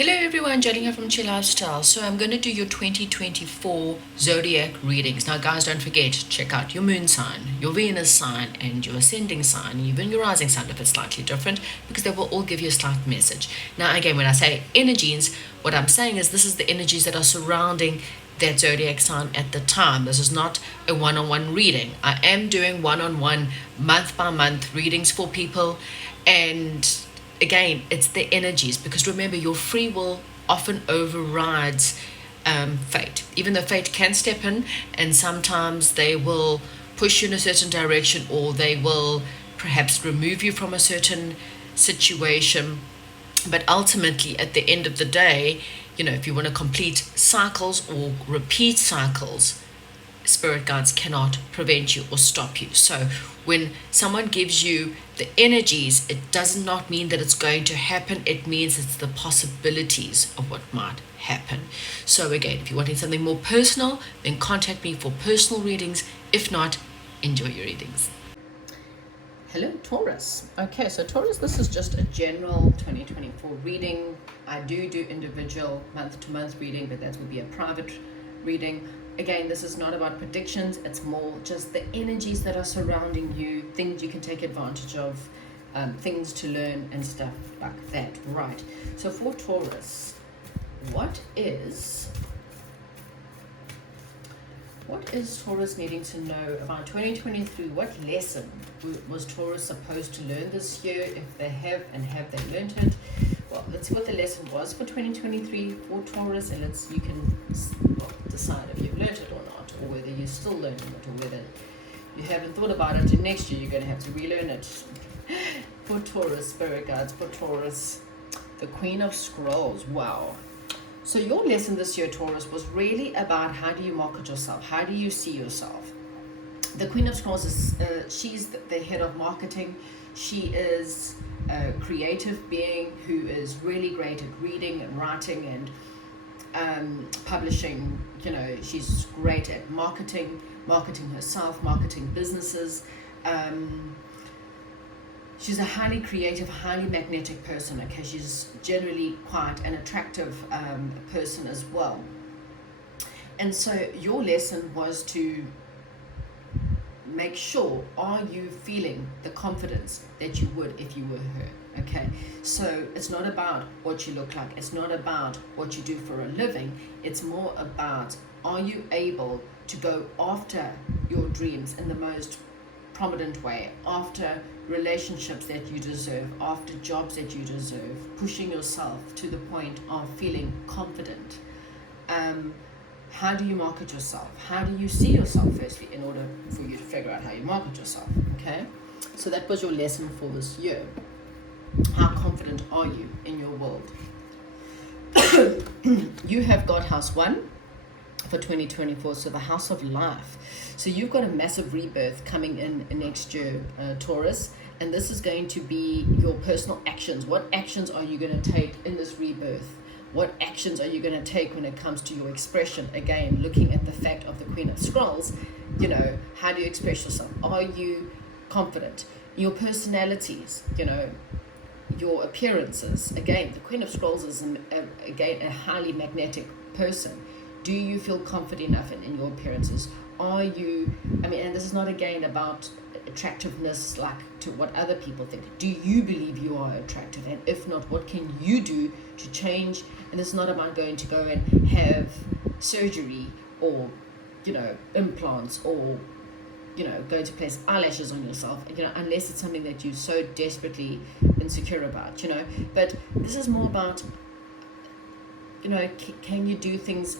Hello everyone, Jolene here from Chill Lifestyle. So I'm going to do your 2024 zodiac readings. Now guys, don't forget, check out your moon sign, your Venus sign, and your ascending sign, even your rising sign if it's slightly different, because they will all give you a slight message. Now again, when I say energies, what I'm saying is this is the energies that are surrounding that zodiac sign at the time. This is not a one-on-one reading. I am doing one-on-one, month by month readings for people, and again, it's the energies, because remember, your free will often overrides fate. Even though fate can step in, and sometimes they will push you in a certain direction, or they will perhaps remove you from a certain situation. But ultimately, at the end of the day, if you want to complete cycles or repeat cycles, spirit guides cannot prevent you or stop you. So when someone gives you the energies, it does not mean that it's going to happen. It means it's the possibilities of what might happen. So again, if you're wanting something more personal, then contact me for personal readings. If not, enjoy your readings. Hello Taurus. Okay, so Taurus, this is just a general 2024 reading. I do individual month-to-month reading, but that will be a private reading. Again, this is not about predictions. It's more just the energies that are surrounding you, things you can take advantage of, things to learn and stuff like that. Right. So for Taurus, what is Taurus needing to know about 2023? What lesson was Taurus supposed to learn this year? If they have they learned it? Well, let's see what the lesson was for 2023 for Taurus, and you can decide if you've learned it or not, or whether you're still learning it, or whether you haven't thought about it, and next year you're going to have to relearn it. For Taurus, spirit guides, for Taurus, the Queen of Scrolls. Wow. So your lesson this year, Taurus, was really about how do you market yourself? How do you see yourself? The Queen of Scrolls is she's the head of marketing. She is a creative being who is really great at reading and writing and publishing. She's great at marketing herself, marketing businesses. She's a highly creative, highly magnetic person. Okay, she's generally quite an attractive person as well. And so your lesson was to make sure, are you feeling the confidence that you would if you were her? Okay, so it's not about what you look like, it's not about what you do for a living, it's more about, are you able to go after your dreams in the most prominent way, after relationships that you deserve, after jobs that you deserve, pushing yourself to the point of feeling confident. How do you market yourself? How do you see yourself, firstly, in order for you to figure out how you market yourself? Okay, so that was your lesson for this year. How confident are you in your world? You have got house 1 for 2024, so the house of life. So you've got a massive rebirth coming in next year, Taurus, and this is going to be your personal actions. What actions are you going to take in this rebirth? What actions are you going to take when it comes to your expression? Again, looking at the fact of the Queen of Scrolls, how do you express yourself? Are you confident? Your personalities, your appearances. Again, the Queen of Scrolls is a highly magnetic person. Do you feel confident enough in your appearances? Are you, and this is not again about attractiveness like to what other people think. Do you believe you are attractive? And if not, what can you do to change? And it's not about going and have surgery or, implants or, going to place eyelashes on yourself, unless it's something that you're so desperately insecure about, But this is more about, can you do things,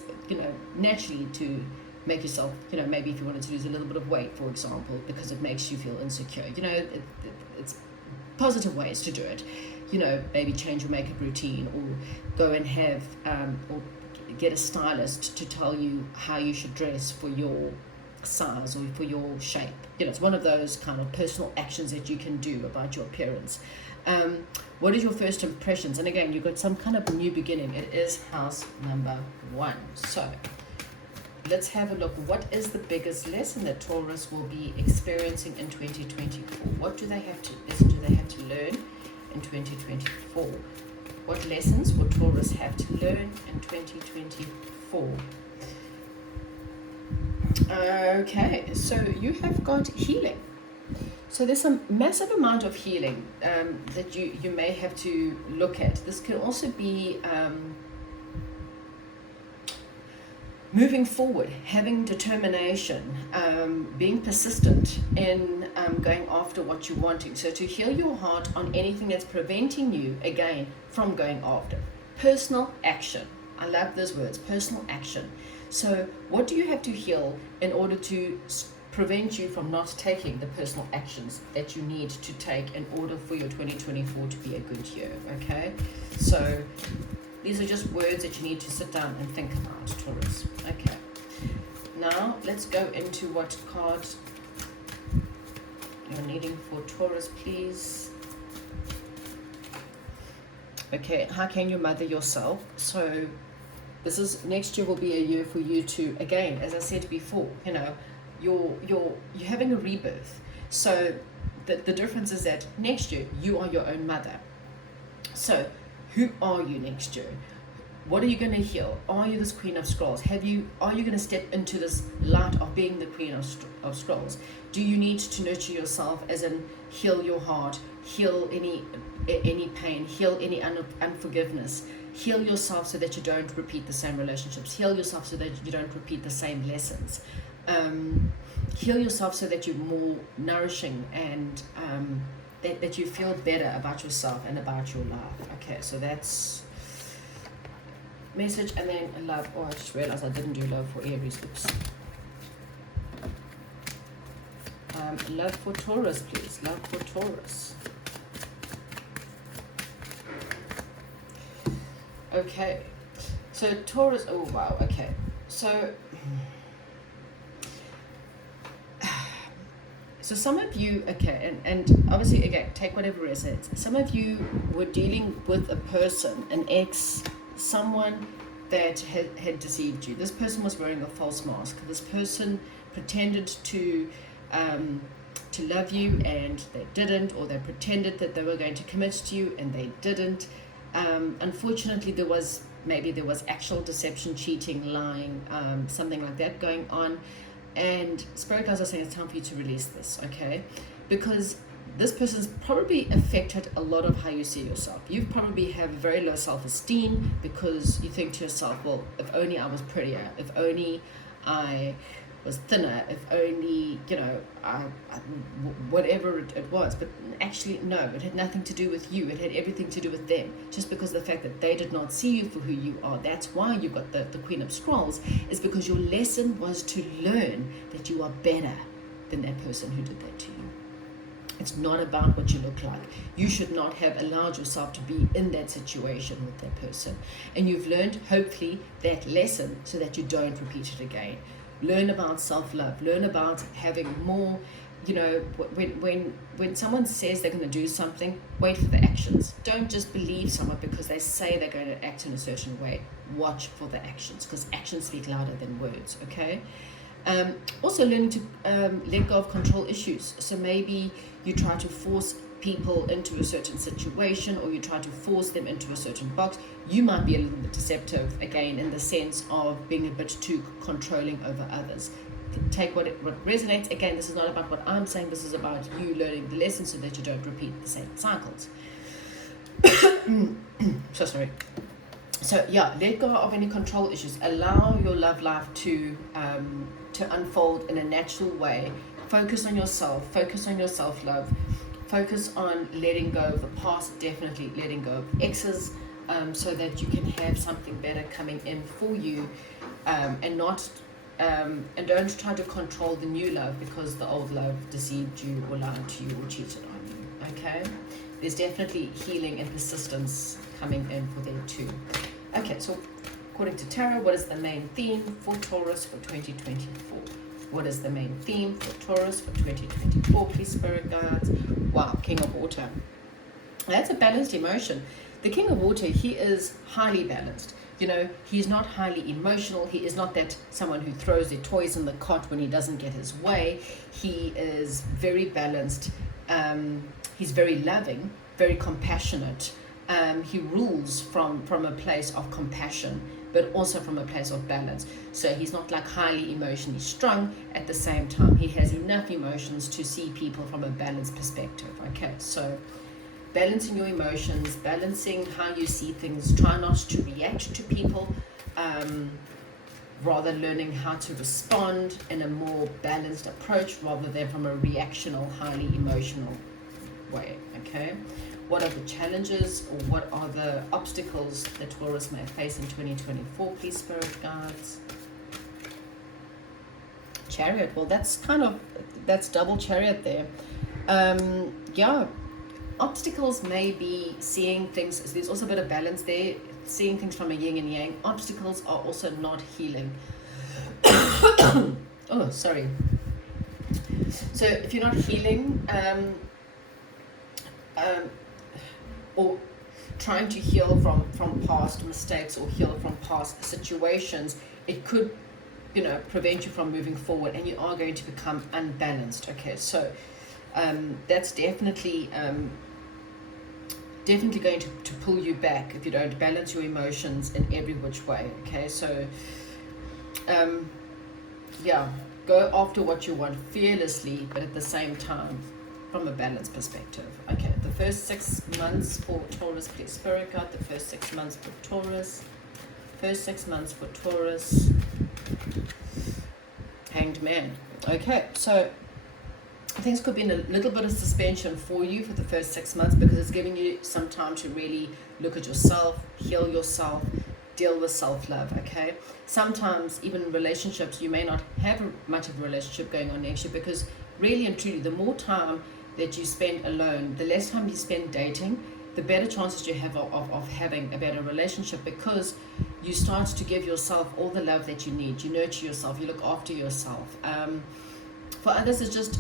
naturally to make yourself, maybe if you wanted to lose a little bit of weight, for example, because it makes you feel insecure, it's positive ways to do it, maybe change your makeup routine, or go and have, or get a stylist to tell you how you should dress for your size or for your shape. It's one of those kind of personal actions that you can do about your appearance. What is your first impressions? And again, you've got some kind of new beginning. It is house number 1. So let's have a look. What is the biggest lesson that Taurus will be experiencing in 2024? What lesson do they have to learn in 2024? what lessons will Taurus have to learn in 2024? Okay, so you have got healing. So there's a massive amount of healing that you may have to look at. This can also be moving forward, having determination, being persistent in going after what you're wanting. So to heal your heart on anything that's preventing you, again, from going after. Personal action. I love those words, personal action. So what do you have to heal in order to prevent you from not taking the personal actions that you need to take in order for your 2024 to be a good year, okay? So these are just words that you need to sit down and think about, Taurus. Okay. Now, let's go into what card you're needing for Taurus, please. Okay, how can you mother yourself? So this is, next year will be a year for you to, again, as I said before, you know, you're having a rebirth. So the difference is that next year you are your own mother. So who are you next year? What are you going to heal? Are you this Queen of Scrolls? Are you going to step into this light of being the Queen of Scrolls? Do you need to nurture yourself, as in heal your heart, heal any pain, heal any unforgiveness, heal yourself so that you don't repeat the same relationships, heal yourself so that you don't repeat the same lessons, heal yourself so that you're more nourishing and that you feel better about yourself and about your life. Okay, so that's message. And then love. Oh, I just realized I didn't do love for Aries. Oops. Love for Taurus, please. Love for Taurus. Okay, so Taurus. Oh wow. Okay, so some of you, okay, and obviously, again, take whatever resonates. Some of you were dealing with a person, an ex, someone that had deceived you. This person was wearing a false mask. This person pretended to love you and they didn't, or they pretended that they were going to commit to you and they didn't. Unfortunately, there was actual deception, cheating, lying, something like that going on. And Spirit guides are saying it's time for you to release this, okay? Because this person's probably affected a lot of how you see yourself. You probably have very low self-esteem because you think to yourself, well, if only I was prettier, if only I was thinner, if only, you know, whatever it was. But actually, no, it had nothing to do with you. It had everything to do with them. Just because of the fact that they did not see you for who you are. That's why you got the Queen of Scrolls, is because your lesson was to learn that you are better than that person who did that to you. It's not about what you look like. You should not have allowed yourself to be in that situation with that person. And you've learned, hopefully, that lesson so that you don't repeat it again. Learn about self-love. Learn about having more, you know, when someone says they're going to do something, wait for the actions. Don't just believe someone because they say they're going to act in a certain way. Watch for the actions, because actions speak louder than words, okay? Also learning to let go of control issues. So maybe you try to force people into a certain situation, or you try to force them into a certain box. You might be a little bit deceptive, again, in the sense of being a bit too controlling over others. Take what resonates. Again, this is not about what I'm saying. This is about you learning the lesson so that you don't repeat the same cycles. So sorry. So yeah, let go of any control issues. Allow your love life to unfold in a natural way. Focus on yourself. Focus on your self-love. Focus on letting go of the past. Definitely letting go of exes, so that you can have something better coming in for you, and don't try to control the new love because the old love deceived you or lied to you or cheated on you. Okay, there's definitely healing and persistence coming in for them too. Okay, so according to Tarot, what is the main theme for Taurus for 2024? What is the main theme for Taurus for 2024, please, Spirit guides? Wow, King of Water. That's a balanced emotion. The King of Water, he is highly balanced. You know, he's not highly emotional. He is not that someone who throws their toys in the cot when he doesn't get his way. He is very balanced. He's very loving, very compassionate. He rules from a place of compassion, but also from a place of balance. So he's not like highly emotionally strung. At the same time, he has enough emotions to see people from a balanced perspective. Okay, so balancing your emotions, balancing how you see things, try not to react to people, rather learning how to respond in a more balanced approach rather than from a reactional, highly emotional way. Okay, what are the challenges or what are the obstacles that Taurus may face in 2024, please, spirit guides? Chariot, well, that's double Chariot there. Yeah, obstacles may be seeing things, there's also a bit of balance there, seeing things from a yin and yang. Obstacles are also not healing. Oh, sorry. So if you're not healing, or trying to heal from past mistakes or heal from past situations, it could, prevent you from moving forward, and you are going to become unbalanced. Okay, so that's definitely going to pull you back if you don't balance your emotions in every which way. Okay, so yeah, go after what you want fearlessly, but at the same time from a balanced perspective. Okay, the first 6 months for Taurus, please, spirit guide, the first 6 months for Taurus. First 6 months for Taurus. Hanged Man. Okay, so things could be in a little bit of suspension for you for the first 6 months, because it's giving you some time to really look at yourself, heal yourself, deal with self-love. Okay, sometimes even in relationships you may not have much of a relationship going on next year, because really and truly the more time that you spend alone, the less time you spend dating, the better chances you have of having a better relationship, because you start to give yourself all the love that you need, you nurture yourself, you look after yourself. For others, it's just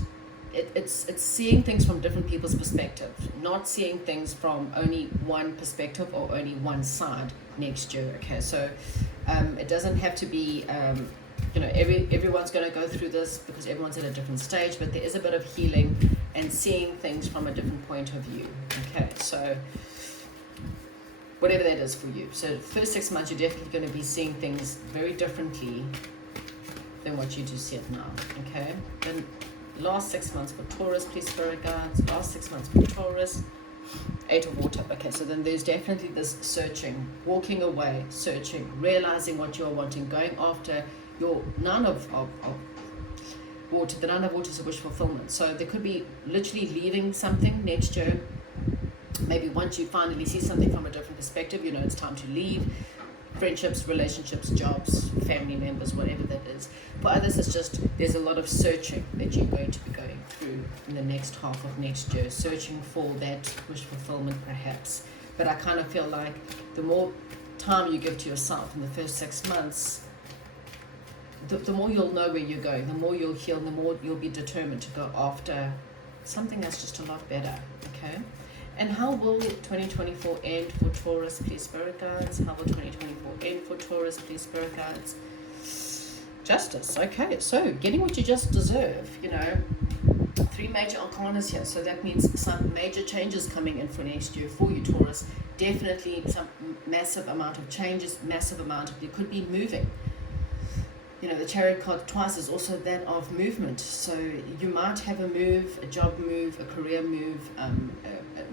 it's seeing things from different people's perspective, not seeing things from only one perspective or only one side next year. Okay, so it doesn't have to be everyone's going to go through this, because everyone's at a different stage, but there is a bit of healing and seeing things from a different point of view. Okay, so whatever that is for you. So the first 6 months, you're definitely going to be seeing things very differently than what you do see it now. Okay, then last 6 months for Taurus, please, spirit guides. Last 6 months for Taurus. 8 of water. Okay, so then there's definitely this searching, walking away, searching, realizing what you are wanting, going after your 9 of water. The 9 of water is a wish fulfillment. So there could be literally leaving something next year. Maybe once you finally see something from a different perspective, it's time to leave. Friendships, relationships, jobs, family members, whatever that is. For others, it's just there's a lot of searching that you're going to be going through in the next half of next year, searching for that wish fulfillment perhaps. But I kind of feel like the more time you give to yourself in the first 6 months, the more you'll know where you're going, the more you'll heal, the more you'll be determined to go after something that's just a lot better. Okay. And how will 2024 end for Taurus, please, spirit guides? How will 2024 end for Taurus, please, spirit guides? Justice. Okay, so getting what you just deserve. 3 major arcanas here, so that means some major changes coming in for next year for you, Taurus. Definitely some massive amount of changes, massive amount of, it could be moving. The Chariot card twice is also that of movement. So you might have a move, a job move, a career move, a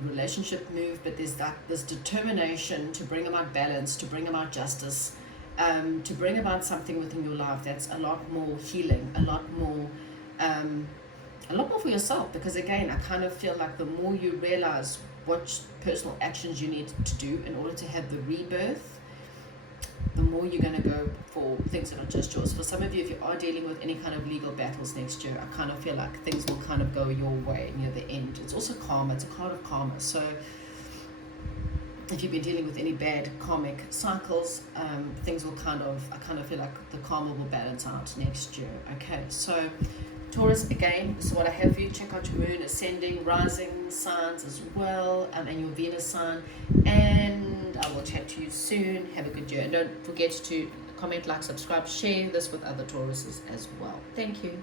relationship move, but there's this determination to bring about balance, to bring about justice, to bring about something within your life that's a lot more healing, a lot more for yourself. Because again, I kind of feel like the more you realize what personal actions you need to do in order to have the rebirth, the more you're going to go for things that are just yours. For some of you, if you are dealing with any kind of legal battles next year, I kind of feel like things will kind of go your way near the end. It's also karma. It's a card of karma. So if you've been dealing with any bad karmic cycles, things will I kind of feel like the karma will balance out next year. Okay, so Taurus, again, this is what I have for you. Check out your moon, ascending, rising signs as well, and your Venus sign. And I will chat to you soon. Have a good year. And don't forget to comment, like, subscribe, share this with other Tauruses as well. Thank you.